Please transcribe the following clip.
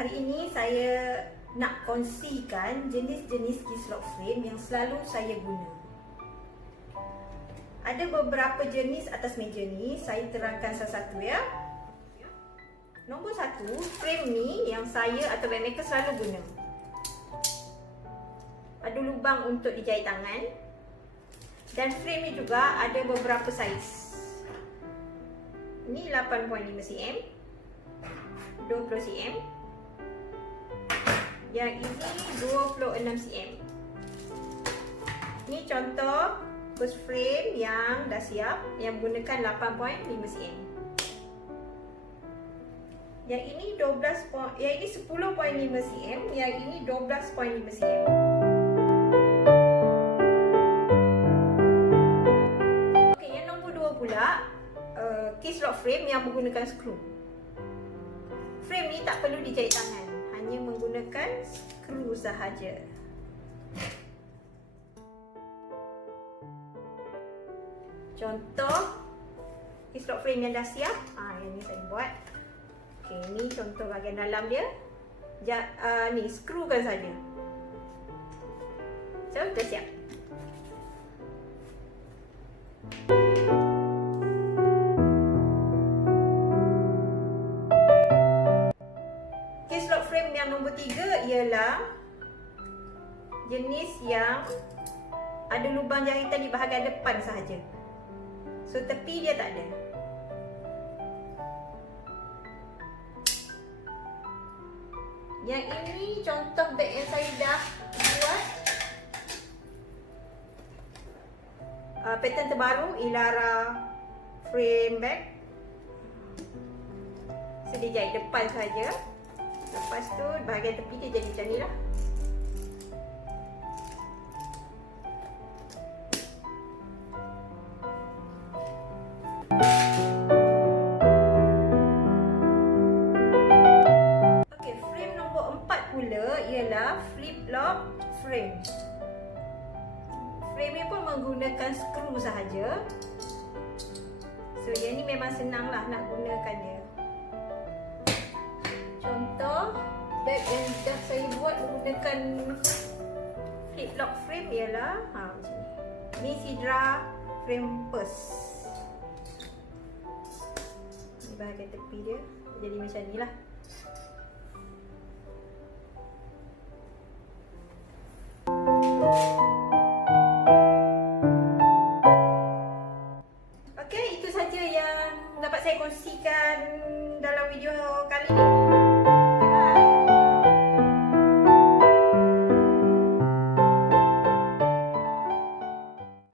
Hari ini saya nak kongsikan jenis-jenis Kisslock frame yang selalu saya guna. Ada beberapa jenis atas meja ni, saya terangkan satu-satu ya. Nombor 1, frame ni yang saya atau bag maker selalu guna. Ada lubang untuk dijahit tangan. Dan frame ni juga ada beberapa saiz. Ini 8.5 cm, 20 cm. Yang ini 26 cm. Ini contoh first frame yang dah siap, yang menggunakan 8.5 cm. Yang ini 10.5 cm, yang ini 12.5 cm. Okey, yang nombor 2 pula, Kisslock frame yang menggunakan skru. Frame ni tak perlu dijahit tangan, hanya menggunakan skru sahaja. Contoh Kisslock frame yang dah siap, yang ni saya buat. Okey, ni contoh bahagian dalam dia. Ni skrukan saja. So, dah siap. Kisslock frame yang nombor 3 ialah jenis yang ada lubang jahitan di bahagian depan sahaja. So, tepi dia tak ada. Yang ini contoh beg yang saya dah buat. Pattern terbaru, Elara Frame Bag. So, dia jahit depan saja. Lepas tu bahagian tepi dia jadi macam ni lah. Okey, frame nombor 4 pula ialah flip-lock frame. Frame ni pun menggunakan skru sahaja. So, yang ni memang senang lah nak gunakan dia. Contoh bag yang dah saya buat menggunakan flip-lock frame ialah macam ni. Ni Sidra frame purse. Ni bahagian tepi dia jadi macam ni lah. Okey, itu saja yang dapat saya kongsikan dalam video kali ini.